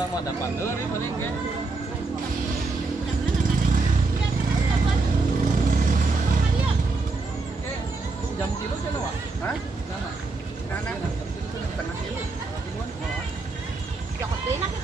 orang mau dapat deh paling kayak jam kilo sana Wak? Hah? Sana. Nana. Setengah kilo. Ribuan? Jokot din ako